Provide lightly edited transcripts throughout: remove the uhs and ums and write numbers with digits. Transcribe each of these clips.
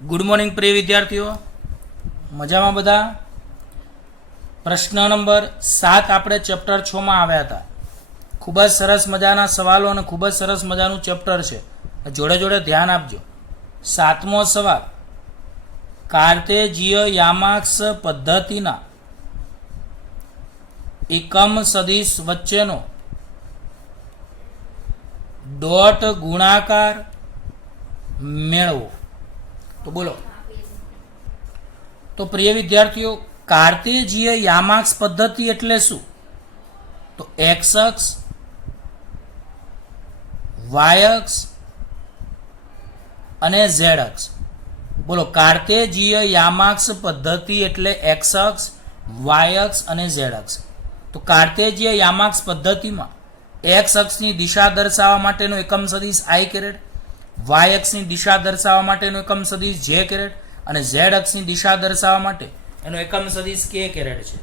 Good morning પ્રિય વિદ્યાર્થીઓ, મજામાં બધા? પ્રશ્ન નંબર 7 આપણે ચેપ્ટર 6 માં આવ્યા હતા. ખૂબ જ સરસ મજાના સવાલો અને ખૂબ જ સરસ મજાનું ચેપ્ટર છે. જોડે જોડે ધ્યાન આપજો. 7મો સવાલ, કાર્તેજીય યામાક્ષ પદ્ધતિના એકમ સદિશ વચ્ચેનો ડોટ ગુણાકાર મેળવો. તો બોલો. તો પ્રિય વિદ્યાર્થીઓ, કાર્તેજીય યામાક્ષ પદ્ધતિ એટલે શું? તો એક્સ અક્ષ, વાય અક્ષ અને ઝેડ અક્ષ. બોલો, કાર્તેજીય યામાક્ષ પદ્ધતિ એટલે એક્સ અક્ષ, વાય અક્ષ અને ઝેડ અક્ષ. તો કાર્તેજીય યામાક્ષ પદ્ધતિમાં એક્સ અક્ષની દિશા દર્શાવવા માટેનો એકમ સદિશ આઈ કેરેટ, વાય અક્ષની દિશા દર્શાવવા માટેનો એકમ સદિશ જે કેરેટ અને ઝેડ અક્ષની દિશા દર્શાવવા માટે એનો એકમ સદિશ કે કેરેટ છે.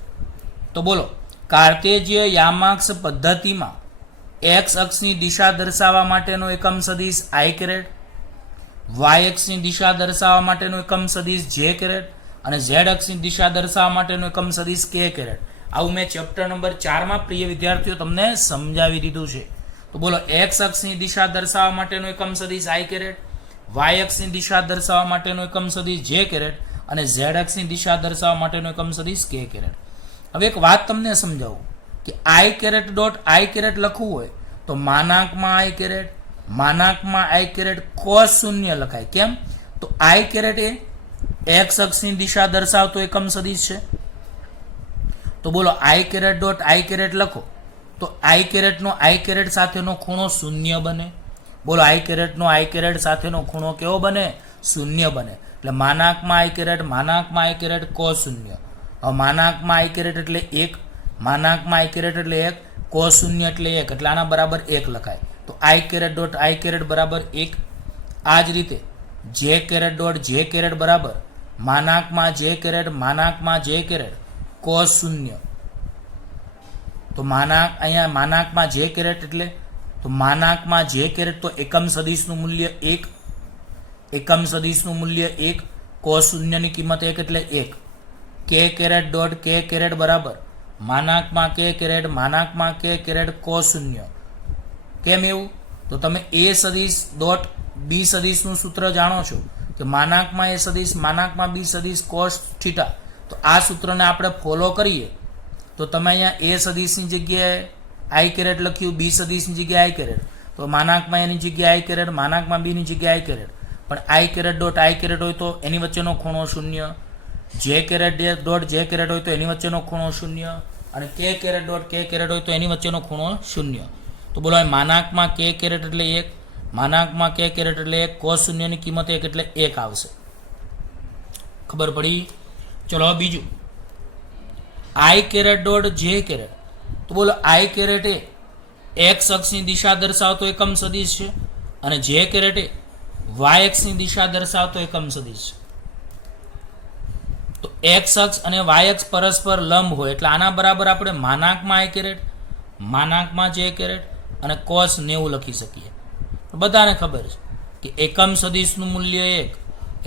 તો બોલો, કાર્તેજીય યામાક્ષ પદ્ધતિમાં એક્સ અક્ષની દિશા દર્શાવવા માટેનો એકમ સદિશ આઈ કેરેટ, વાય અક્ષની દિશા દર્શાવવા માટેનો એકમ સદિશ જે કેરેટ અને ઝેડ અક્ષની દિશા દર્શાવવા માટેનો એકમ સદિશ કે કેરેટ. આવું મેં ચેપ્ટર નંબર 4 માં પ્રિય વિદ્યાર્થીઓ તમને સમજાવી દીધું છે. તો બોલો, એક્સ અક્ષની દિશા દર્શાવવા માટેનો એકમ સદિશ આઈ કેરેટ, વાય અક્ષની દિશા દર્શાવવા માટેનો એકમ સદિશ જે કેરેટ અને ઝેડ અક્ષની દિશા દર્શાવવા માટેનો એકમ સદિશ કે કેરેટ. હવે એક વાત તમને સમજાવું કે આઈ કેરેટ ડોટ આઈ કેરેટ લખવું હોય તો માનાંકમાં આઈ કેરેટ, માનાંકમાં આઈ કેરેટ કોસ શૂન્ય લખાય. કેમ? તો આઈ કેરેટ એ એક્સ અક્ષની દિશા દર્શાવતો એકમ સદિશ છે. તો બોલો, આઈ કેરેટ ડોટ આઈ કેરેટ લખો તો આઈ કેરેટનો આઈ કેરેટ સાથેનો ખૂણો શૂન્ય બને. બોલો, આઈ કેરેટનો આઈ કેરેટ સાથેનો ખૂણો કેવો બને? શૂન્ય બને. એટલે માનાંકમાં આઈ કેરેટ, માનાંકમાં આઈ કેરેટ કોસ શૂન્ય. હવે માનાંકમાં આઈ કેરેટ એટલે 1, માનાંકમાં આઈ કેરેટ એટલે 1, કોસ શૂન્ય એટલે 1, એટલે આના બરાબર 1 લખાય. તો આઈ કેરેટ ડોટ આઈ કેરેટ બરાબર 1. આ જ રીતે જે કેરેટ ડોટ જે કેરેટ બરાબર માનાંકમાં જે કેરેટ, માનાંકમાં જે કેરેટ કોસ શૂન્ય. તો અહીંયા માનાંકમાં જે કેરેટ એટલે તો માનાંકમાં જે કેરેટ તો એકમ સદિશનું મૂલ્ય 1, એકમ સદિશનું મૂલ્ય 1, કોસ શૂન્યની કિંમત 1 એટલે 1. કે કેરેટ ડોટ કે કેરેટ બરાબર માનાંકમાં કે કેરેટ, માનાંકમાં કે કેરેટ કોસ શૂન્ય. કેમ એવું? તો તમે એ સદિશ ડોટ બી સદિશનું સૂત્ર જાણો છો કે માનાંકમાં એ સદિશ, માનાંકમાં બી સદિશ કોસ થીટા. તો આ સૂત્રને આપણે ફોલો કરીએ તો તમે અહીંયા એ સદિશની જગ્યાએ આઈ કેરેટ લખ્યું, બી સદિશની જગ્યાએ આઈ કેરેટ, તો માનાંકમાં એની જગ્યાએ આઈ કેરેટ, માનાંકમાં બીની જગ્યાએ આઈ કેરેટ. પણ આઈ કેરેટ ડોટ આઈ કેરેટ હોય તો એની વચ્ચેનો ખૂણો શૂન્ય, જે કેરેટ ડોટ જે કેરેટ હોય તો એની વચ્ચેનો ખૂણો શૂન્ય અને કે કેરેટ ડોટ કે કેરેટ હોય તો એની વચ્ચેનો ખૂણો શૂન્ય. તો બોલો, માનાંકમાં કે કેરેટ એટલે 1, માનાંકમાં કે કેરેટ એટલે 1, કોસ શૂન્યની કિંમત 1 એટલે 1 આવશે. ખબર પડી? ચલો હવે બીજું, આઈ કેરેટ ડોટ જે કેરેટ. તો બોલો, આઈ કેરેટ એ એક્સ અક્ષની દિશા દર્શાવતો એકમ સદિશ છે અને જે કેરેટ એ વાય અક્ષની દિશા દર્શાવતો એકમ સદિશ છે. તો એક્સ અક્ષ અને વાય અક્ષ પરસ્પર લંબ હોય એટલે આના બરાબર આપણે માનાંકમાં આઈ કેરેટ, માનાંકમાં જે કેરેટ અને કોસ 90 લખી શકીએ. બધાને ખબર છે કે એકમ સદિશનું મૂલ્ય 1,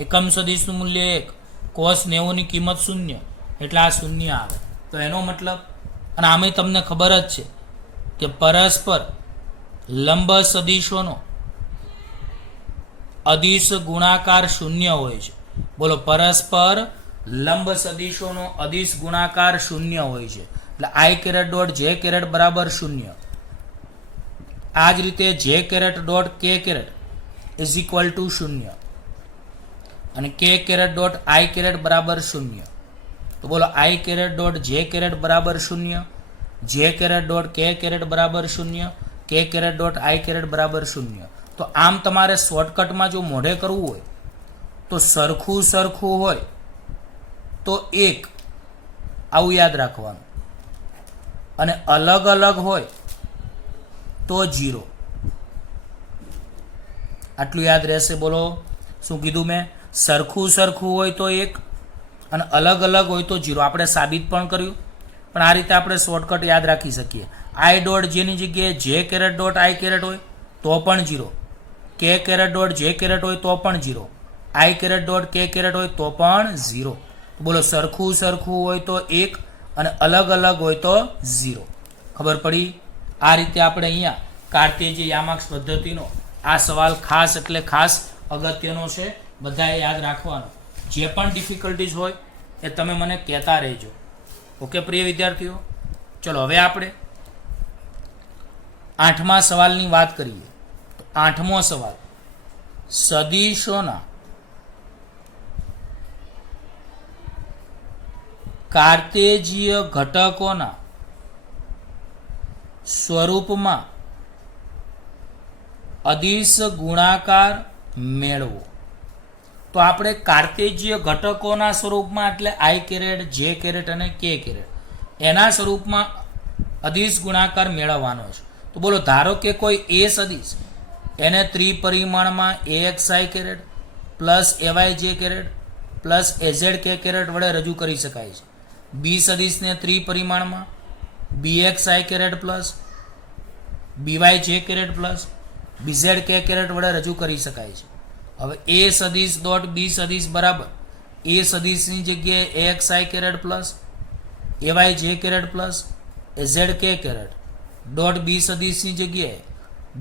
એકમ સદિશનું મૂલ્ય 1, કોસ 90 ની કિંમત 0 એટલે આ 0 આવે. તો એનો મતલબ, અને આમે તમને ખબર જ છે કે પરસ્પર લંબ સદિશોનો અદિશ ગુણાકાર 0 હોય છે. બોલો, પરસ્પર લંબ સદિશોનો અદિશ ગુણાકાર 0 હોય છે. એટલે આઈ કેરેટ ડોટ જે કેરેટ બરાબર 0. આ જ રીતે જે caret dot k caret is equal to 0 અને કે કેરેટ ડોટ આઈ કેરેટ બરાબર 0. તો બોલો, આઈ કેરેટ ડોટ જે કેરેટ બરાબર 0, જે કેરેટ ડોટ કે કેરેટ બરાબર 0, કે કેરેટ ડોટ આઈ કેરેટ બરાબર 0. તો આમ તમારે શોર્ટકટમાં જો મોઢે કરવું હોય તો સરખું સરખું હોય તો 1, આવું યાદ રાખવાનું, અને અલગ અલગ હોય તો 0. આટલું યાદ રહેશે. બોલો, શું કીધું મેં? સરખું સરખું હોય તો 1 અને અલગ અલગ હોય તો 0. આપણે સાબિત પણ કર્યું, પણ આ રીતે આપણે શોર્ટકટ યાદ રાખી શકીએ. આઈ ડોટ જેની જગ્યાએ જે કેરેટ ડોટ આઈ કેરેટ હોય તો પણ 0, કે કેરેટ ડોટ જે કેરેટ હોય તો પણ 0, આઈ કેરેટ ડોટ કે કેરેટ હોય તો પણ 0. બોલો સરખું સરખું હોય તો 1 અને અલગ અલગ હોય તો 0. ખબર પડી? આ રીતે આપણે અહીંયા કાર્ટેજીય યામાક્ષ પદ્ધતિનો આ સવાલ ખાસ એટલે ખાસ અગત્યનો છે, બધાએ યાદ રાખવાનો. જે પણ ડિફિકલ્ટીઝ હોય એ તમે મને કહેતા રહેજો. ઓકે પ્રિય વિદ્યાર્થીઓ, ચલો હવે આપણે 8મા સવાલની વાત કરીએ. તો 8મો સવાલ, સદિશોના કાર્ટેજીય ઘટકોના સ્વરૂપમાં અદિશ ગુણાકાર મેળવો. તો આપણે કાર્ટેજીય ઘટકોના સ્વરૂપમાં એટલે આઈ કેરેટ, જે કેરેટ અને કે કેરેટ એના સ્વરૂપમાં અદિશ ગુણાકાર મેળવવાનો છે. તો બોલો ધારો કે કોઈ એ સદિશ એને ત્રિપરિમાણમાં AXI કેરેટ પ્લસ AY જે કેરેટ પ્લસ AZ કે કેરેટ વડે રજૂ કરી શકાય છે. બી સદિશને ત્રિપરિમાણમાં BXI caret plus BY j caret plus BZ k caret વડે રજૂ કરી શકાય છે. હવે એ સદિશ ડોટ બી સદિશ બરાબર એ સદિશની જગ્યાએ AXI કેરેટ પ્લસ AY જે કેરેટ પ્લસ AZ કે કેરેટ ડોટ બી સદિશની જગ્યાએ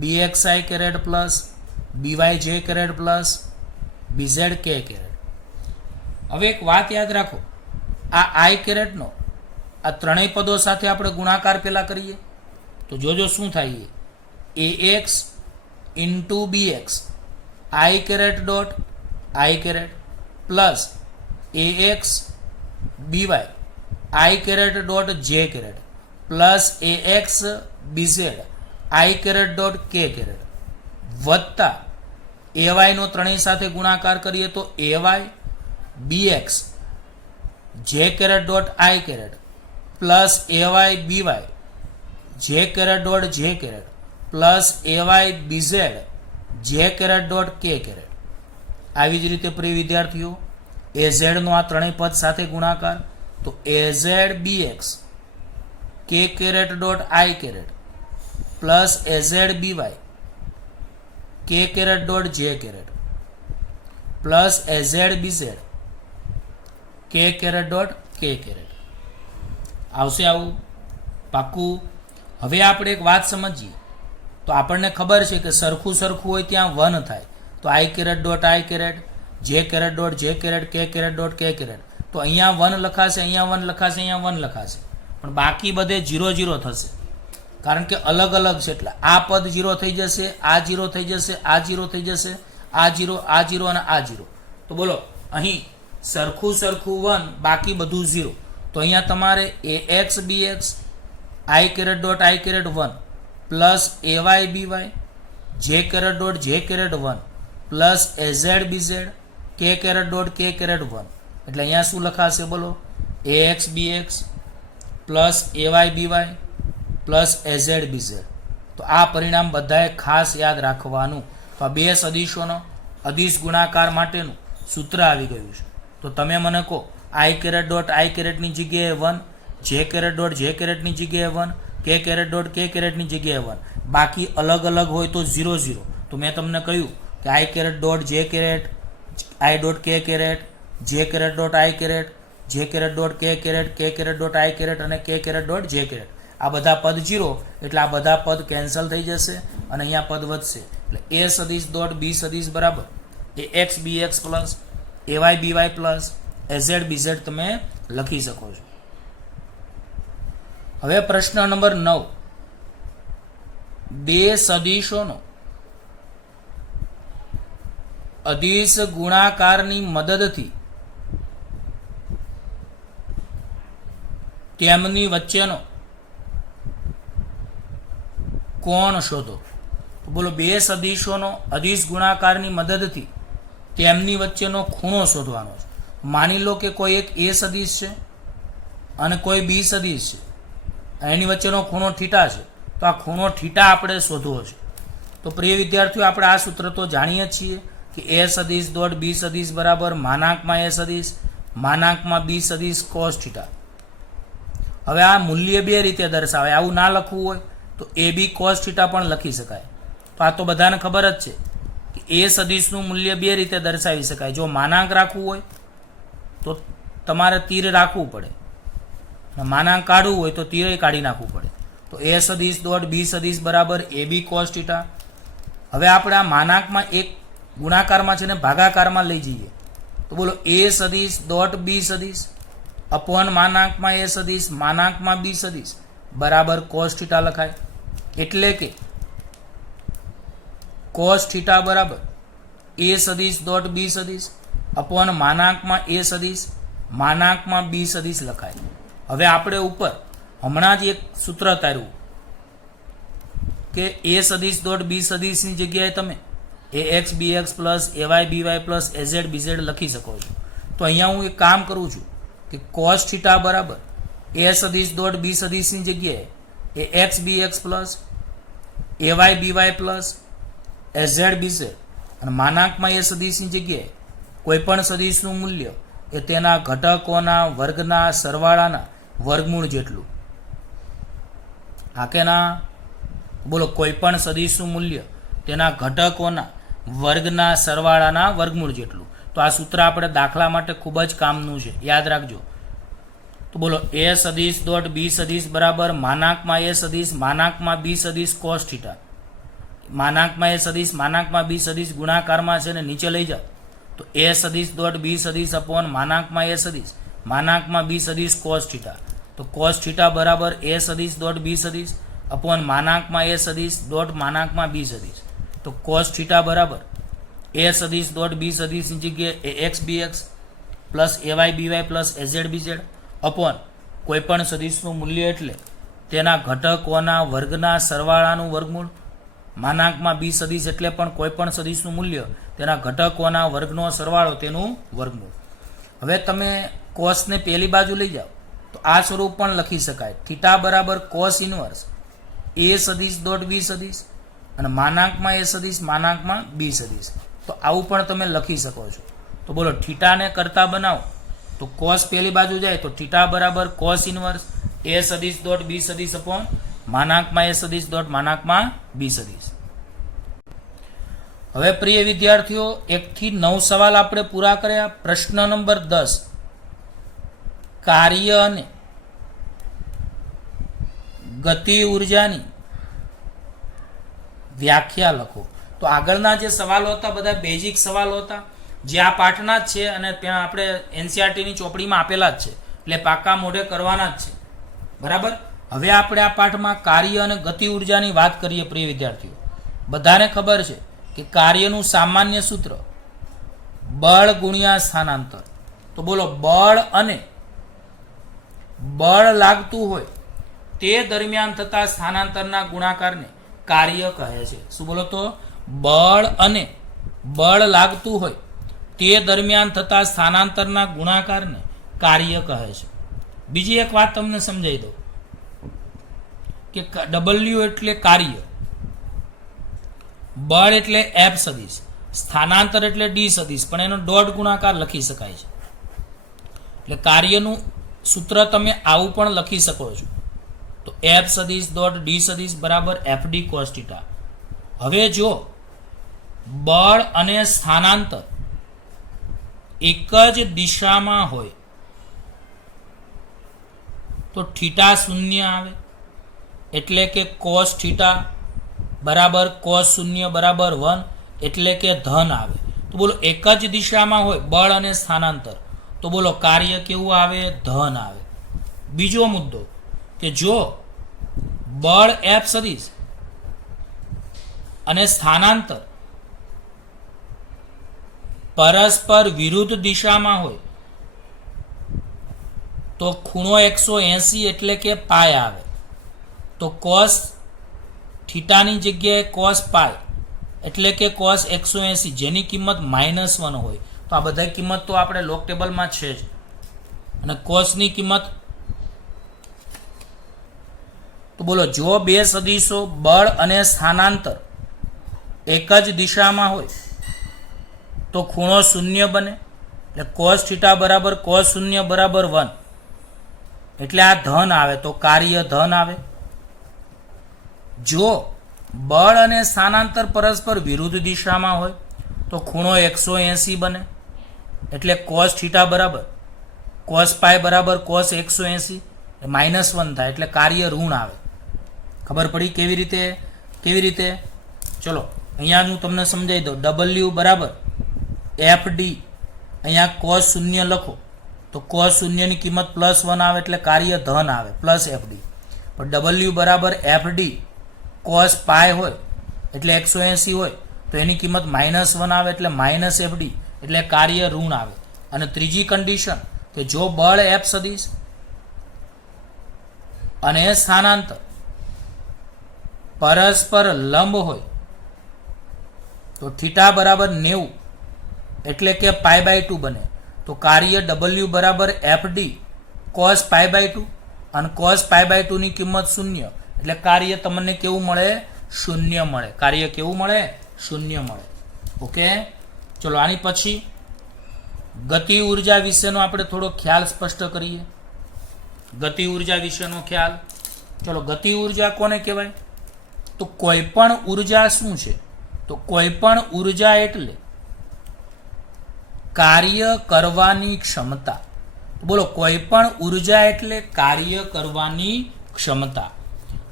BXI caret plus BY j caret plus BZ k caret. હવે એક વાત યાદ રાખો, આ આઈ કેરેટનો આ ત્રણેય પદો સાથે આપણે ગુણાકાર પહેલા કરીએ તો જોજો શું થાય. AX into BX i caret dot i caret plus AX BY i caret dot j caret plus AX BZ i caret dot k caret વત્તા AY નો ત્રણેય સાથે ગુણાકાર કરીએ તો AY BX j caret dot i caret plus AY BY j caret dot j caret plus AY BZ j caret dot k caret. આવી જ રીતે પ્રિય વિદ્યાર્થીઓ AZ નો આ ત્રણેય પદ સાથે ગુણાકાર તો AZ BX k caret dot i caret plus AZ BY k caret dot j caret plus AZ BZ k caret dot k caret. આવશે આવું પાક્કું? હવે આપણે એક વાત સમજીએ. તો આપણને ખબર છે કે સરખું સરખું હોય ત્યાં 1 થાય. તો આઈ કેરેટ ડોટ આઈ કેરેટ જે કેરેટ ડોટ જે કેરેટ કે કેરેટ ડોટ કે કેરેટ. તો અહીંયા 1 લખાશે, અહીંયા 1 લખાશે, અહીંયા 1 લખાશે, પણ બાકી બધે 0 0 થશે કારણ કે અલગ અલગ છે. એટલે આ પદ 0 થઈ જશે, આ 0 થઈ જશે, આ 0 થઈ જશે, આ 0, આ 0 અને આ 0. તો બોલો અહીં સરખું સરખું 1, બાકી બધું 0. તો અહીંયા તમારે AX BX i caret dot i caret 1 plus AY BY j caret dot j caret 1 plus AZ BZ k caret dot k caret 1. એટલે અહીંયા શું લખાશે બોલો? AX BX plus AY BY plus AZ BZ. તો આ પરિણામ બધાએ ખાસ યાદ રાખવાનું. તો આ બે સદિશોનો અદિશ ગુણાકાર માટેનું સૂત્ર આવી ગયું છે. તો તમે મને કહો આઈ કેરેટ ડોટ આઈ કેરેટની જગ્યાએ 1, જે કેરેટ ડોટ જે કેરેટની જગ્યાએ 1, કે કેરેટ ડોટ કે કેરેટની જગ્યાએ 1, બાકી અલગ અલગ હોય તો 0 0. તો મેં તમને કહ્યું કે આઈ કેરેટ ડોટ જે કેરેટ આઈ ડોટ કે કેરેટ જે કેરેટ ડોટ આઈ કેરેટ જે કેરેટ ડોટ કે કેરેટ કે કેરેટ ડોટ આઈ કેરેટ અને કે કેરેટ ડોટ જે કેરેટ. આ બધા પદ 0 એટલે આ બધા પદ કેન્સલ થઈ જશે અને અહીંયા પદ વધશે. એટલે એ સદિશ ડોટ બી સદિશ બરાબર AX BX plus AY BY plus AZ BZ તમે લખી શકો છો. હવે પ્રશ્ન નંબર 9, બે સદિશોનો અદિશ ગુણાકારની મદદથી તેમની વચ્ચેનો કોણ શોધો. બોલો બે સદિશોનો અદિશ ગુણાકારની મદદથી તેમની વચ્ચેનો ખૂણો શોધવાનો છે. માની લો કે કોઈ એક એ સદિશ છે અને કોઈ બી સદિશ છે, એની વચ્ચેનો ખૂણો થીટા છે. તો આ ખૂણો થીટા આપણે શોધવો છે. તો પ્રિય વિદ્યાર્થીઓ આપણે આ સૂત્ર તો જાણીએ છીએ કે એ સદિશ ડોટ બી સદિશ બરાબર માનાંકમાં એ સદિશ માનાંકમાં બી સદિશ કોસ થીટા. હવે આ મૂલ્ય બે રીતે દર્શાવે. આવું ના લખવું હોય તો એ બી કોસ થીટા પણ લખી શકાય. તો આ તો બધાને ખબર જ છે કે એ સદિશનું મૂલ્ય બે રીતે દર્શાવી શકાય. જો માનાંક રાખવું હોય તો તમારે તીર રાખવું પડે, અને માનાંક કાઢવું હોય તો તીર કાઢી નાખવું પડે. તો એ સદિશ ડોટ બી સદિશ બરાબર એ બી કોસ થીટા. હવે આપણે આ માનાંકમાં એક ગુણાકારમાં છે ને ભાગાકારમાં લઈ જઈએ તો બોલો એ સદિશ ડોટ બી સદિશ અપોન માનાંકમાં એ સદિશ માનાંકમાં બી સદિશ બરાબર કોસ થીટા લખાય. એટલે કે કોસ થીટા બરાબર એ સદિશ ડોટ બી સદિશ અપોન માનાંકમાં એ સદિશ માનાંકમાં બી સદિશ લખાય. હવે આપણે ઉપર હમણાં જ એક સૂત્ર તાર્યું કે એ સદિશ ડોટ બી સદિશની જગ્યાએ તમે એ x b x plus a y b y plus a z BZ લખી શકો છો. તો અહીંયા હું એક કામ કરું છું કે કોસ થીટા બરાબર એ સદિશ ડોટ બી સદિશની જગ્યાએ a x b x plus a y b y plus a z BZ અને માનાંકમાં એ સદિશની જગ્યાએ કોઈપણ સદિશનું મૂલ્ય એ તેના ઘટકોના વર્ગના સરવાળાના વર્ગમૂળ જેટલું. હા કે ના? બોલો કોઈપણ સદિશનું મૂલ્ય તેના ઘટકોના વર્ગના સરવાળાના વર્ગમૂળ જેટલું. તો આ સૂત્ર આપણે દાખલા માટે ખૂબ જ કામનું છે, યાદ રાખજો. તો બોલો એ સદિશ ડોટ બી સદિશ બરાબર માનાંકમાં એ સદિશ માનાંકમાં બી સદિશ કોસ થીટા. માનાંકમાં એ સદિશ માનાંકમાં બી સદિશ ગુણાકારમાં છે ને નીચે લઈ જાઓ તો એ સદિશ ડોટ બી સદિશ અપોન માનાંકમાં એ સદિશ માનાંકમાં બી સદિશ કોસ થીટા. તો કોસ થીટા બરાબર એ સદિશ ડોટ બી સદિશ અપોન માનાંકમાં એ સદિશ ડોટ માનાંકમાં બી સદિશ. તો કોસ થીટા બરાબર એ સદિશ ડોટ બી સદિશની જગ્યાએ a x b x plus a y b y plus a z b z upon કોઈપણ સદિશનું મૂલ્ય એટલે તેના ઘટકોના વર્ગના સરવાળાનું વર્ગમૂળ. માનાંકમાં બી સદિશ એટલે પણ કોઈપણ સદિશનું મૂલ્ય તેના ઘટકોના વર્ગનો સરવાળો તેનું વર્ગમૂળ. હવે તમે કોસને પહેલી બાજુ લઈ જાઓ તો આ સ્વરૂપ પણ લખી શકાય. થીટા બરાબર કોસ ઇનવર્સ એ સદિશ ડોટ બી સદિશ અને માનાંકમાં એ સદિશ માનાંકમાં બી સદિશ. તો આવું પણ તમે લખી શકો છો. તો બોલો થીટાને કરતા બનાવો તો કોસ પહેલી બાજુ જાય તો થીટા બરાબર કોસ ઇનવર્સ એ સદિશ ડોટ બી સદિશ અપોન માનાંકમાં એ સદિશ ડોટ માનાંકમાં બી સદિશ. હવે પ્રિય વિદ્યાર્થીઓ 1 થી 9 સવાલ આપણે પૂરા કર્યા. પ્રશ્ન નંબર 10 કાર્ય અને ગતિ ઉર્જાની વ્યાખ્યા લખો. તો આગળના જે સવાલો હતા બધા બેઝિક સવાલો હતા જે આ પાઠના જ છે અને ત્યાં આપણે એનસીઆરટીની ચોપડીમાં આપેલા જ છે, એટલે પાકા મોઢે કરવાના જ છે. બરાબર. હવે આપણે આ પાઠમાં કાર્ય અને ગતિ ઉર્જાની વાત કરીએ. પ્રિય વિદ્યાર્થીઓ, બધાને ખબર છે કે કાર્યનું સામાન્ય સૂત્ર બળ ગુણ્યા સ્થાનાંતર. તો બોલો બળ અને બળ લાગતું હોય તે દરમિયાન થતા સ્થાનાંતરના ગુણાકારને કાર્ય કહે છે. શું બોલો? તો બળ અને બળ લાગતું હોય તે દરમિયાન થતા સ્થાનાંતરના ગુણાકારને કાર્ય કહે છે. બીજી એક વાત તમને સમજાવી દઉં કે ડબલ્યુ એટલે કાર્ય, બળ એટલે એફ સદિશ, સ્થાનાંતર એટલે ડી સદિશ, પણ એનો ડોટ ગુણાકાર લખી શકાય છે. એટલે કાર્યનું સૂત્ર તમે આવું પણ લખી શકો છો. તો એફ સદિશ ડોટ ડી સદિશ બરાબર એફ ડી કોસ થીટા. હવે જો બળ અને સ્થાનાંતર એક જ દિશામાં હોય તો થીટા શૂન્ય આવે, એટલે કે કોસ થીટા બરાબર કોસ શૂન્ય બરાબર 1, એટલે કે ધન આવે. તો બોલો એક જ દિશામાં હોય બળ અને સ્થાનાંતર તો બોલો કાર્ય કેવું આવે? ધન આવે. બીજો મુદ્દો કે જો બળ એફ સદિશ અને સ્થાનાંતર પરસ્પર વિરુદ્ધ દિશામાં હોય તો ખૂણો 180 એટલે કે પાય આવે. તો કોસ થીટાની જગ્યાએ કોસ પાય એટલે કે કોસ 180 જેની કિંમત -1 હોય. તો આ બધા કિંમત તો આપણે લોક ટેબલમાં છે જ. અને કોસની કિંમત તો બોલો જો બે સદિશો બળ અને સ્થાનાંતર એક જ દિશામાં હોય તો ખૂણો 0 બને. એટલે કોસ થીટા બરાબર કોસ 0 બરાબર 1, એટલે આ ધન આવે તો કાર્ય ધન આવે. જો બળ અને સ્થાનાંતર પરસ્પર વિરુદ્ધ દિશામાં હોય તો ખૂણો 180 બને, એટલે cos થીટા બરાબર cos પાઈ બરાબર cos 180 -1 થાય, એટલે કાર્ય ઋણ આવે. ખબર પડી કેવી રીતે? ચલો અહીંયા હું તમને સમજાવી દઉં. W બરાબર FD, અહીંયા cos 0 લખો તો cos 0 ની કિંમત +1 આવે, એટલે કાર્ય ધન આવે +FD. પણ W બરાબર FD cos પાય હોય એટલે 180 હોય તો એની કિંમત -1 આવે, એટલે -FD, એટલે કાર્ય ઋણ આવે. અને ત્રીજી કન્ડિશન કે જો બળ F સદિશ અને સ્થાનાંતર પરસ્પર લંબ હોય તો θ બરાબર 90 એટલે કે π/2 બને. તો કાર્ય W બરાબર FD cos π/2 અને cos π/2 ની કિંમત 0, એટલે કાર્ય તમને કેવું મળે? 0 મળે. કાર્ય કેવું મળે? 0 મળે. ઓકે, ચલો આની પછી ગતિ ઉર્જા વિશેનો આપણે થોડો ખ્યાલ સ્પષ્ટ કરીએ. ગતિ ઉર્જા વિશેનો ખ્યાલ. ચલો, ગતિ ઉર્જા કોને કહેવાય? તો કોઈ પણ ઉર્જા શું છે? તો કોઈ પણ ઉર્જા એટલે કાર્ય કરવાની ક્ષમતા. બોલો, કોઈ પણ ઉર્જા એટલે કાર્ય કરવાની ક્ષમતા.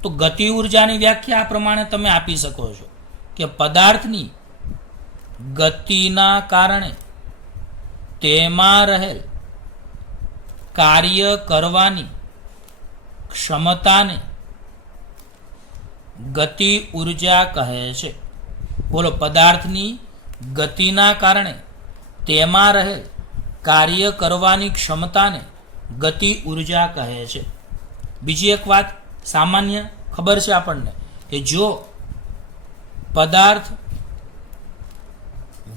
તો ગતિ ઉર્જાની વ્યાખ્યા આ પ્રમાણે તમે આપી શકો છો કે પદાર્થની ગતિના કારણે તેમાં રહેલ કાર્ય કરવાની ક્ષમતાને ગતિ ઉર્જા કહે છે. બોલો, પદાર્થની ગતિના કારણે તેમાં રહેલ કાર્ય કરવાની ક્ષમતાને ગતિ ઉર્જા કહે છે. બીજી એક વાત સામાન્ય ખબર છે આપણને કે જો પદાર્થ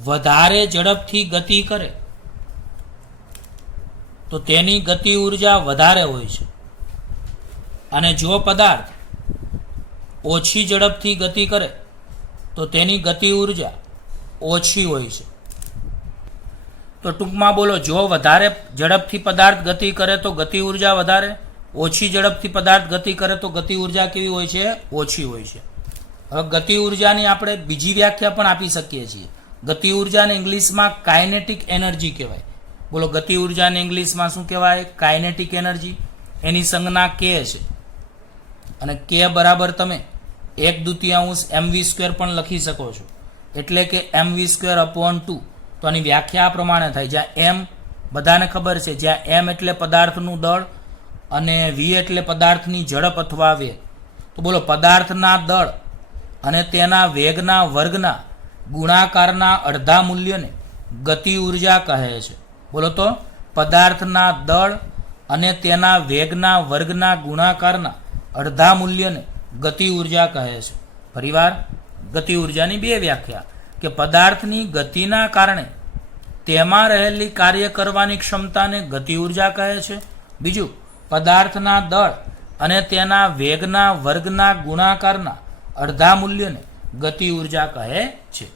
વધારે ઝડપથી ગતિ કરે તો તેની ગતિ ઉર્જા વધારે હોય છે, અને જો પદાર્થ ઓછી ઝડપથી ગતિ કરે તો તેની ગતિ ઉર્જા ઓછી હોય છે. તો ટૂંકમાં બોલો, જો વધારે ઝડપથી પદાર્થ ગતિ કરે તો ગતિ ઉર્જા વધારે, ઓછી ઝડપથી પદાર્થ ગતિ કરે તો ગતિ ઉર્જા કેવી હોય છે? ઓછી હોય છે. હવે ગતિ ઉર્જાની આપણે બીજી વ્યાખ્યા પણ આપી શકીએ છીએ. ગતિ ઉર્જાને ઇંગ્લિશમાં કાઇનેટિક એનર્જી કહેવાય. બોલો, ગતિ ઉર્જાને ઇંગ્લિશમાં શું કહેવાય? Kinetic energy. એની સંજ્ઞા k છે, અને k બરાબર તમે 1/2 mv² પણ લખી શકો છો, એટલે કે mv²/2. તો આની વ્યાખ્યા આ પ્રમાણે થાય, જ્યાં m બધાને ખબર છે, જ્યાં m એટલે પદાર્થનું દળ અને v એટલે પદાર્થની ઝડપ અથવા વેગ. તો બોલો, પદાર્થના દળ અને તેના વેગના વર્ગના ગુણાકારના અડધા મૂલ્યને ગતિ ઉર્જા કહે છે. બોલો, તો પદાર્થના દળ અને તેના વેગના વર્ગના ગુણાકારના અડધા મૂલ્યને ગતિ ઉર્જા કહે છે. ફરીવાર ગતિ ઉર્જાની બે વ્યાખ્યા કે પદાર્થની ગતિના કારણે તેમાં રહેલી કાર્ય કરવાની ક્ષમતાને ગતિ ઉર્જા કહે છે. બીજું, પદાર્થના દળ અને તેના વેગના વર્ગના ગુણાકારના અડધા મૂલ્યને ગતિ ઉર્જા કહે છે.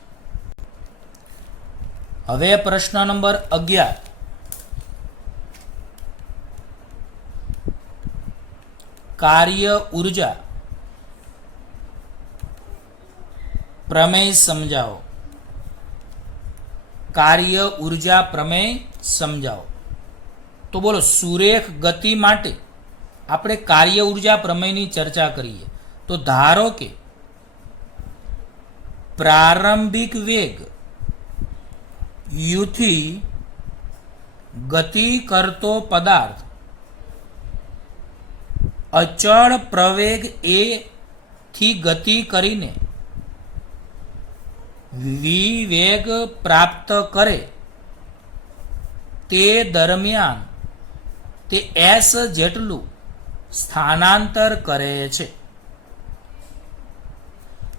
હવે પ્રશ્ન નંબર 11. કાર્ય ઉર્જા પ્રમેય સમજાવો. કાર્ય ઉર્જા પ્રમેય સમજાવો. તો બોલો, સુરેખ ગતિ માટે આપણે કાર્ય ઉર્જા પ્રમેયની ચર્ચા કરીએ. તો ધારો કે પ્રારંભિક વેગ u થી ગતિ કરતો પદાર્થ અચળ પ્રવેગ a થી ગતિ કરીને v વેગ પ્રાપ્ત કરે તે દરમિયાન તે s જેટલું સ્થાનાંતર કરે છે.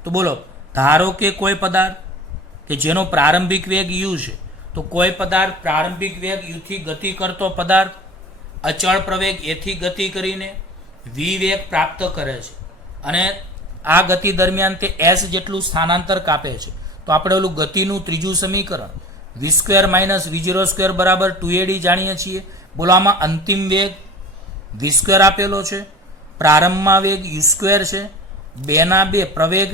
તો બોલો, ધારો કે કોઈ પદાર્થ કે જેનો પ્રારંભિક વેગ u છે, તો કોઈ પદાર્થ પ્રારંભિક વેગ u થી ગતિ કરતો પદાર્થ અચળ પ્રવેગ a થી ગતિ કરીને v વેગ પ્રાપ્ત કરે છે, અને આ ગતિ દરમિયાન તે s જેટલું સ્થાનાંતર કાપે છે. તો આપણે ઓલું ગતિનું ત્રીજું સમીકરણ v² - v02 બરાબર 2ad જાણીએ છીએ. બોલો, આમાં અંતિમ વેગ v² આપેલો છે, પ્રારંભમાં વેગ u² છે, 2 ના 2 પ્રવેગ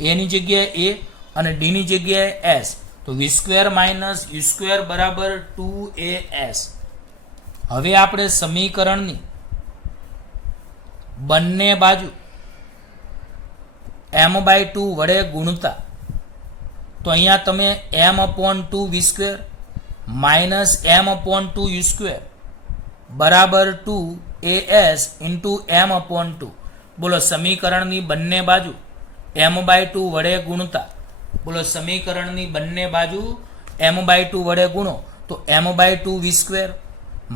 a ની જગ્યાએ a અને d ની જગ્યાએ s, તો v² માઇનસ u² બરાબર 2as. હવે આપણે સમીકરણની બંને બાજુ m/2 વડે ગુણતા તો અહીંયા તમે m/2 v² minus m/2 u² બરાબર 2as ઇન્ટુ m/2. બોલો સમીકરણની બંને બાજુ m/2 વડે ગુણતા, બોલો સમીકરણની બંને બાજુ m/2 વડે ગુણો તો m/2 v²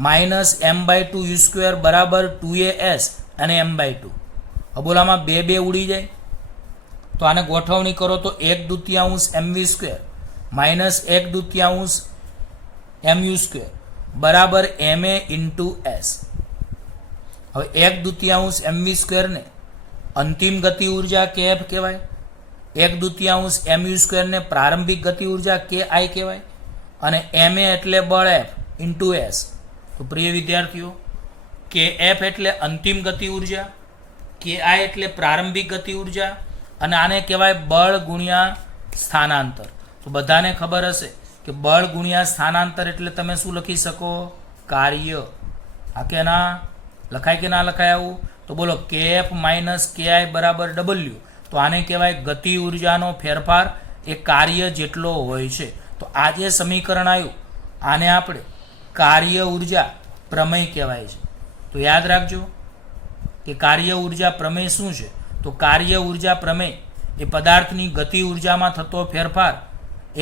minus m/2 u² બરાબર 2as અને m/2. બોલામાં બે બે ઉડી જાય તો આને ગોઠવણી કરો તો 1/2 mv² માઇનસ 1/2 mu² બરાબર ma ઇન્ટુ s. હવે 1/2 mv² ને અંતિમ ગતિ ઉર્જા kf કહેવાય, 1/2 mu² ને પ્રારંભિક ગતિ ઉર્જા ki કહેવાય અને ma એટલે બળ f ઇન્ટુ s. તો પ્રિય વિદ્યાર્થીઓ, kf એટલે અંતિમ ગતિ ઉર્જા, ki એટલે પ્રારંભિક ગતિ ઉર્જા અને આને કહેવાય બળ ગુણ્યા સ્થાનાંતર. તો બધાને ખબર હશે કે બળ ગુણ્યા સ્થાનાંતર એટલે તમે શું લખી શકો? કાર્ય. આ કે ના લખાય કે ના લખાય આવું? તો બોલો kf માઇનસ ki બરાબર w. તો આને કહેવાય ગતિ ઉર્જાનો ફેરફાર એ કાર્ય જેટલો હોય છે. તો આ જે સમીકરણ આવ્યું આને આપણે કાર્ય ઉર્જા પ્રમેય કહેવાય છે. તો યાદ રાખજો કે કાર્ય ઉર્જા પ્રમેય શું છે? તો કાર્ય ઉર્જા પ્રમેય એ પદાર્થની ગતિ ઉર્જામાં થતો ફેરફાર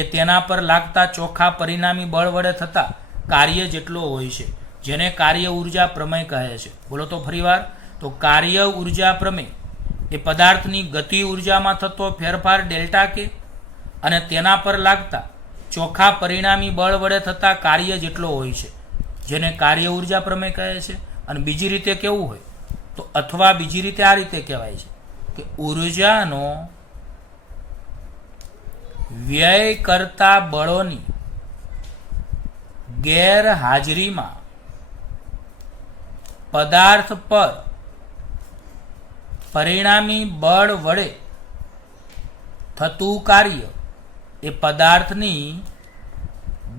એ તેના પર લાગતા ચોખ્ખા પરિણામી બળ વડે થતા કાર્ય જેટલો હોય છે, જેને કાર્ય ઉર્જા પ્રમેય કહે છે. બોલો તો ફરીવાર, તો કાર્ય ઉર્જા પ્રમેય એ પદાર્થની ગતિ ઉર્જામાં થતો ફેરફાર ડેલ્ટા કે અને તેના પર લાગતા ચોખ્ખા પરિણામી બળ વડે થતા કાર્ય જેટલો હોય છે, જેને કાર્ય ઉર્જા પ્રમેય કહે છે. અને બીજી રીતે કેવું હોય તો અથવા બીજી રીતે આ રીતે કહેવાય છે કે ઉર્જાનો વ્યય કરતા બળોની ગેરહાજરીમાં પદાર્થ પર પરિણામી બળ વડે થતું કાર્ય એ પદાર્થની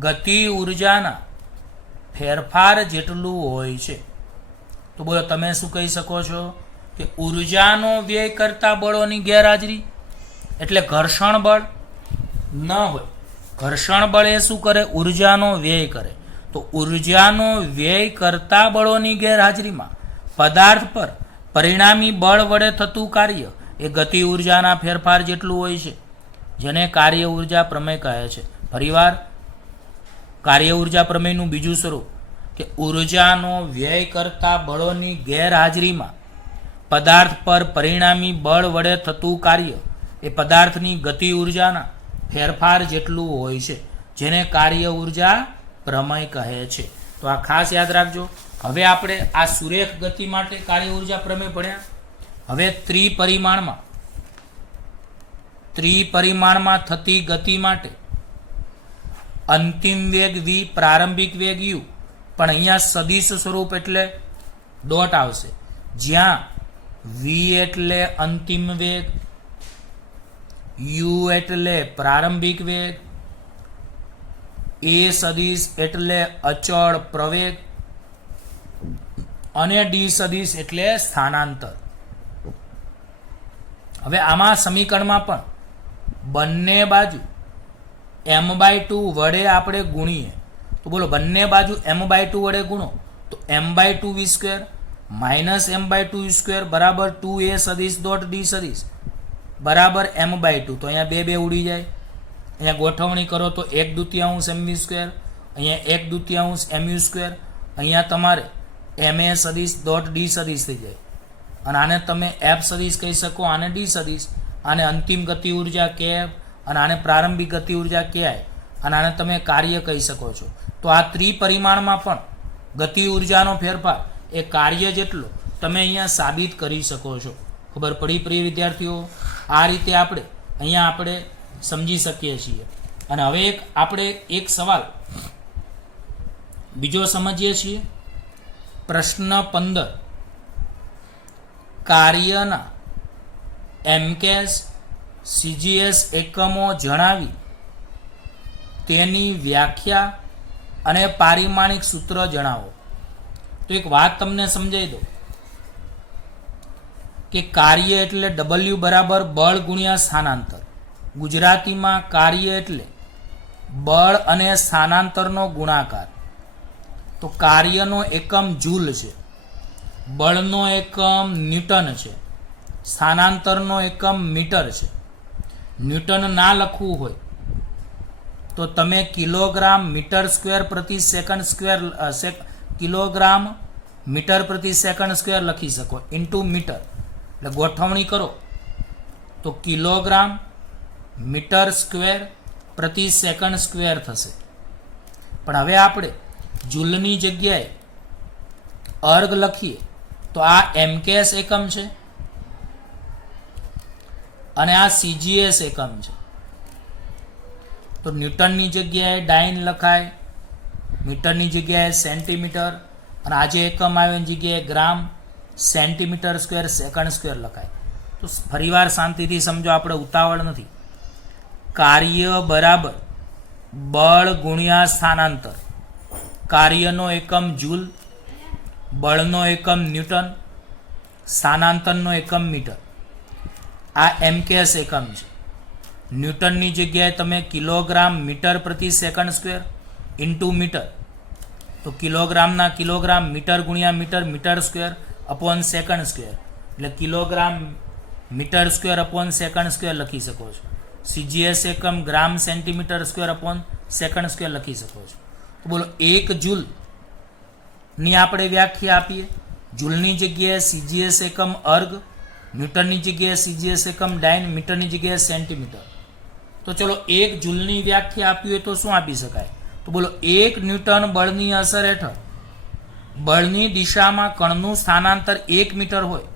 ગતિ ઉર્જાના ફેરફાર જેટલું હોય છે. તો બોલો તમે શું કહી શકો છો કે ઉર્જાનો વ્યય કરતા બળોની ગેરહાજરી એટલે ઘર્ષણ બળ ન હોય. ઘર્ષણ બળ એ શું કરે? ઉર્જાનો વ્યય કરે. તો ઉર્જાનો વ્યય કરતા બળોની ગેરહાજરીમાં પદાર્થ પર પરિણામી બળ વડે થતું કાર્ય એ ગતિ ઉર્જાના ફેરફાર જેટલું હોય છે, જેને કાર્ય ઉર્જા પ્રમેય કહે છે. ફરીવાર, કાર્ય ઉર્જા પ્રમેયનું બીજું સ્વરૂપ કે ઉર્જાનો વ્યય કરતા બળોની ગેરહાજરીમાં પદાર્થ પર પરિણામી બળ વડે થતું કાર્ય એ પદાર્થની ગતિ ઉર્જાના ફેરફાર જેટલું હોય છે, જેને કાર્ય ઉર્જા પ્રમેય કહે છે. તો આ ખાસ યાદ રાખજો. હવે આપણે આ સુરેખ ગતિ માટે કાર્ય ઉર્જા પ્રમેય ભણ્યા. હવે ત્રિપરિમાણમાં થતી ગતિ માટે અંતિમ વેગ v, પ્રારંભિક વેગ u, પણ અહીંયા સદિશ સ્વરૂપ એટલે ડોટ આવશે, જ્યાં v એટલે અંતિમ વેગ, u એટલે પ્રારંભિક વેગ, a સદિશ એટલે અચળ પ્રવેગ અને d સદિશ એટલે સ્થાનાંતર. હવે આમાં સમીકરણમાં પણ બંને બાજુ m/2 વડે આપણે ગુણીએ તો બોલો બંને બાજુ m/2 વડે ગુણો તો m/2 v² minus m/2 u² બરાબર 2a સદિશ ડોટ d સદિશ બરાબર m/2. તો અહીંયા બે બે ઉડી જાય. અહીંયા ગોઠવણી કરો તો 1/2 mv², અહીંયા 1/2 mu², અહીંયા તમારે ma સદિશ ડોટ d સદિશ થઈ જાય અને આને તમે f સદિશ કહી શકો, આને d સદિશ, આને અંતિમ ગતિ ઉર્જા kf અને આને પ્રારંભિક ગતિ ઉર્જા ki અને આને તમે કાર્ય કહી શકો છો. તો આ ત્રિપરિમાણમાં પણ ગતિ ઉર્જાનો ફેરફાર એ કાર્ય જેટલો તમે અહીંયા સાબિત કરી શકો છો. ખબર પડી પ્રિય વિદ્યાર્થીઓ? આ રીતે આપણે સમજી શકીએ છીએ. અને હવે આપણે એક સવાલ બીજો સમજીએ છીએ. પ્રશ્ન 15, કાર્યના mks CGS એકમો જણાવી તેની વ્યાખ્યા અને પારિમાણિક સૂત્ર જણાવો. તો એક વાત તમને સમજાવી દો કે કાર્ય એટલે W બરાબર બળ ગુણ્યા સ્થાનાંતર. ગુજરાતીમાં કાર્ય એટલે બળ અને સ્થાનાંતરનો ગુણાકાર. તો કાર્યનો એકમ જૂલ છે, બળનો એકમ ન્યૂટન છે, સ્થાનાંતરનો એકમ મીટર છે. ન્યૂટન ના લખવું હોય તો તમે કિલોગ્રામ મીટર સ્ક્વેર પ્રતિ સેકન્ડ સ્ક્વેર કિલોગ્રામ મીટર પ્રતિ સેકન્ડ સ્ક્વેર લખી શકો ઇન્ટુ મીટર. એટલે ગોઠવણી કરો તો કિલોગ્રામ મીટર સ્ક્વેર પ્રતિ સેકન્ડ સ્ક્વેર થશે. પણ હવે આપણે જૂલની જગ્યાએ અર્ગ લખીએ તો આ એમકેએસ એકમ છે અને આ સીજીએસ એકમ છે. તો ન્યૂટનની જગ્યાએ ડાઇન લખાય, મીટરની જગ્યાએ સેન્ટીમીટર, અને આજે એકમ આવે એની જગ્યાએ ગ્રામ, સેન્ટીમીટર સ્ક્વેર, સેકન્ડ સ્ક્વેર લખાય. તો ફરીવાર શાંતિથી સમજો, આપણે ઉતાવળ નથી. કાર્ય બરાબર બળ ગુણ્યા સ્થાનાંતર. કાર્યનો એકમ જૂલ, બળનો એકમ ન્યૂટન, સ્થાનાંતરનો એકમ મીટર. આ એમકેએસ એકમ છે. ન્યૂટનની જગ્યાએ તમે કિલોગ્રામ મીટર પ્રતિ સેકન્ડ સ્ક્વેર ઇન્ટુ મીટર, તો કિલોગ્રામના કિલોગ્રામ, મીટર ગુણ્યા metre, metre square upon second square, એટલે kilogram metre square upon second square લખી શકો છો. સીજીએસ એકમ gram centimetre square upon second square લખી શકો છો. તો બોલો, એક જૂલની આપણે વ્યાખ્યા આપીએ. જૂલની જગ્યાએ સીજીએસ એકમ અર્ગ, ન્યૂટનની જગ્યાએ સીજીએસ એકમ ડાઇન, મીટરની જગ્યાએ સેન્ટીમીટર. તો ચલો, એક જૂલની વ્યાખ્યા આપી હોય તો શું આપી શકાય? તો બોલો, એક ન્યૂટન બળની અસર હેઠળ બળની દિશામાં કણનું સ્થાનાંતર 1 મીટર હોય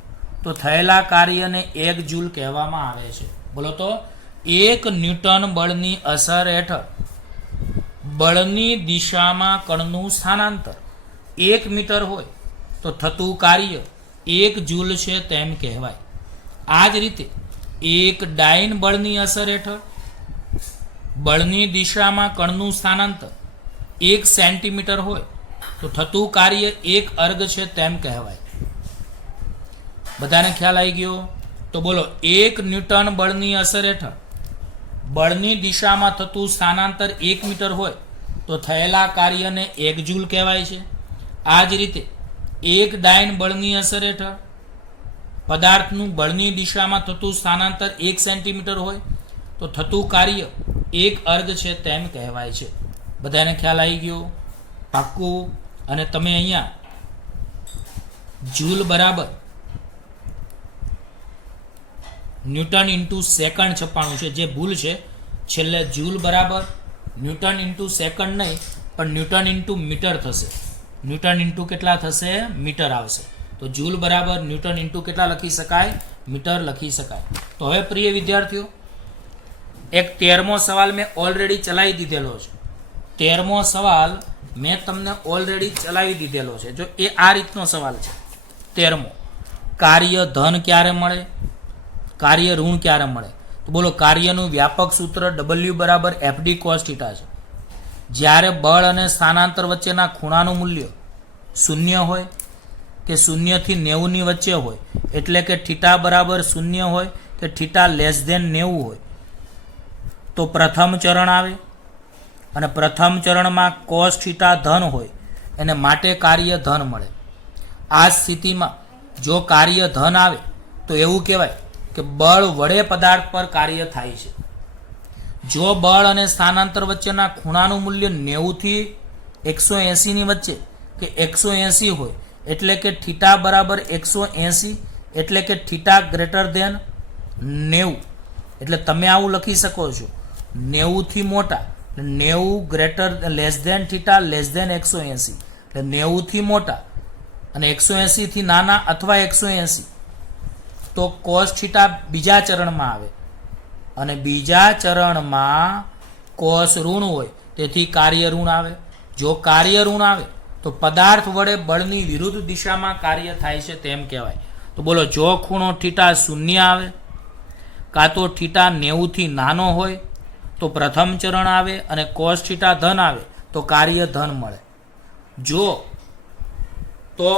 તો થયેલા કાર્યને 1 જૂલ કહેવામાં આવે છે. બોલો તો, એક ન્યૂટન બળની અસર હેઠળ બળની દિશામાં કણનું સ્થાનાંતર 1 મીટર હોય તો થતું કાર્ય 1 જૂલ છે તેમ કહેવાય. આ જ રીતે એક ડાઇન બળની અસર હેઠળ બળની દિશામાં કણનું સ્થાનાંતર 1 સેન્ટીમીટર હોય તો થતું કાર્ય 1 અર્ગ છે તેમ કહેવાય. બધાને ખ્યાલ આવી ગયો? તો બોલો, એક ન્યૂટન બળની અસર હેઠળ બળની દિશામાં થતું સ્થાનાંતર 1 મીટર હોય તો થયેલા કાર્યને 1 જૂલ કહેવાય છે. આ જ રીતે એક ડાઇન બળની અસર હેઠળ પદાર્થનું બળની દિશામાં થતું સ્થાનાંતર 1 સેન્ટીમીટર હોય તો થતું કાર્ય 1 અર્ગ છે તેમ કહેવાય છે. બધાને ખ્યાલ આવી ગયો? પાક્કું? અને તમે અહીંયા જૂલ બરાબર ન્યૂટન ઇન્ટુ સેકન્ડ છપાણું છે, જે ભૂલ છે. છેલ્લે જૂલ બરાબર ન્યૂટન ઇન્ટુ સેકન્ડ નહીં, પણ ન્યૂટન ઇન્ટુ મીટર થશે. ન્યૂટન ઇન્ટુ કેટલા થશે? મીટર આવશે. તો જૂલ બરાબર ન્યૂટન ઇન્ટુ કેટલા લખી શકાય? મીટર લખી શકાય. તો હવે પ્રિય વિદ્યાર્થીઓ, એક 13મો સવાલ મેં ઓલરેડી ચલાવી દીધેલો છે. 13મો સવાલ મેં તમને ઓલરેડી ચલાવી દીધેલો છે. જો એ આ રીતનો સવાલ છે. 13મો, કાર્ય ધન ક્યારે મળે, કાર્ય ઋણ ક્યારે મળે? તો બોલો, કાર્યનું વ્યાપક સૂત્ર W બરાબર FD cos થીટા છે. જ્યારે બળ અને સ્થાનાંતર વચ્ચેના ખૂણાનું મૂલ્ય 0 હોય કે 0 થી 90 ની વચ્ચે હોય, એટલે કે થીટા બરાબર 0 હોય કે થીટા લેસ ધેન 90 હોય, તો પ્રથમ ચરણ આવે. અને પ્રથમ ચરણમાં કોસ થીટા ધન હોય, એને માટે કાર્ય ધન મળે. આ સ્થિતિમાં જો કાર્ય ધન આવે તો એવું કહેવાય કે બળ વડે પદાર્થ પર કાર્ય થાય છે. જો બળ અને સ્થાનાંતર વચ્ચેના ખૂણાનું મૂલ્ય 90 થી 180 ની વચ્ચે કે 180 હોય, એટલે કે થીટા બરાબર 180, એટલે કે થીટા ગ્રેટર ધેન 90. એટલે તમે આવું લખી શકો છો, 90 થી મોટા, 90 greater less than theta less than 180, એટલે 90 થી મોટા અને 180 થી નાના અથવા 180, તો કોસ થીટા બીજા ચરણમાં આવે. અને બીજા ચરણમાં કોસ ઋણ હોય, તેથી કાર્ય ઋણ આવે. જો કાર્ય ઋણ આવે તો પદાર્થ વડે બળની વિરુદ્ધ દિશામાં કાર્ય થાય છે તેમ કહેવાય. તો બોલો, જો ખૂણો થીટા 0 આવે, કાં તો થીટા 90 થી નાનો હોય, તો પ્રથમ ચરણ આવે અને cos થીટા ધન આવે તો કાર્ય ધન મળે. જો તો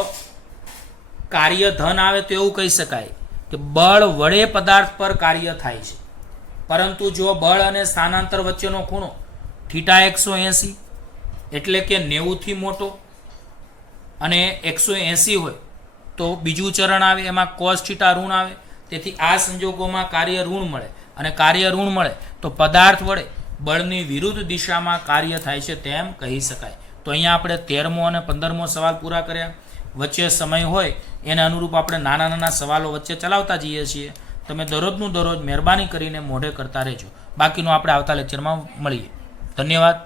કાર્ય ધન આવે તો એવું કહી શકાય કે બળ વડે પદાર્થ પર કાર્ય થાય છે, પરંતુ જો બળ અને સ્થાનાંતર વચ્ચેનો ખૂણો થીટા 180 એટલે કે 90 થી મોટો અને 180 હોય તો બીજું ચરણ આવે, એમાં cos થીટા ઋણ આવે. તેથી આ સંજોગોમાં કાર્ય ઋણ મળે, અને કાર્ય ઋણ મળે તો પદાર્થ વડે બળની વિરુદ્ધ દિશામાં કાર્ય થાય છે તેમ કહી શકાય. તો અહીંયા આપણે 13મો અને 15મો સવાલ પૂરા કર્યા. વચ્ચે સમય હોય એને અનુરૂપ આપણે નાના નાના સવાલો વચ્ચે ચલાવતા જઈએ છીએ. તમે દરરોજનું દરરોજ મહેરબાની કરીને મોઢે કરતા રહેજો. બાકીનું આપણે આવતા લેક્ચરમાં મળીએ. ધન્યવાદ.